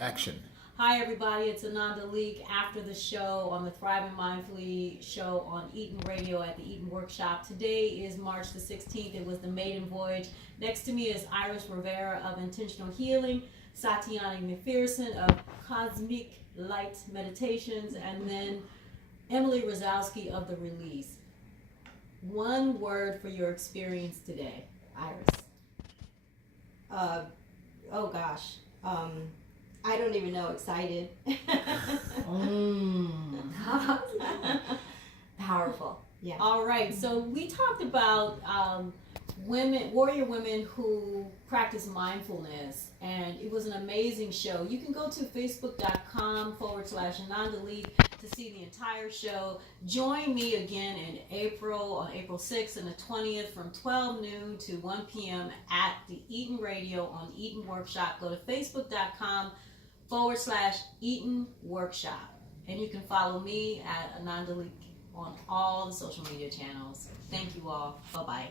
Action. Hi everybody, it's Ananda Leeke after the show on the Thriving Mindfully show on Eaton Radio at the Eaton Workshop. Today is March the 16th. It was the maiden voyage. Next to me is Iris Rivera of Intentional Healing, Satyani McPherson of Cosmic Light Meditations, and then Emily Rosowski of The Release. One word for your experience today, Iris. Oh gosh. I don't even know. Excited. Powerful. Yeah. All right. So we talked about warrior women who practice mindfulness, and it was an amazing show. You can go to facebook.com/Ananda Leeke to see the entire show. Join me again in April, on April 6th and the 20th from 12 noon to 1 p.m. at the Eaton Radio on Eaton Workshop. Go to facebook.com/Eaton Workshop. And you can follow me at Ananda Leeke on all the social media channels. Thank you all. Bye-bye.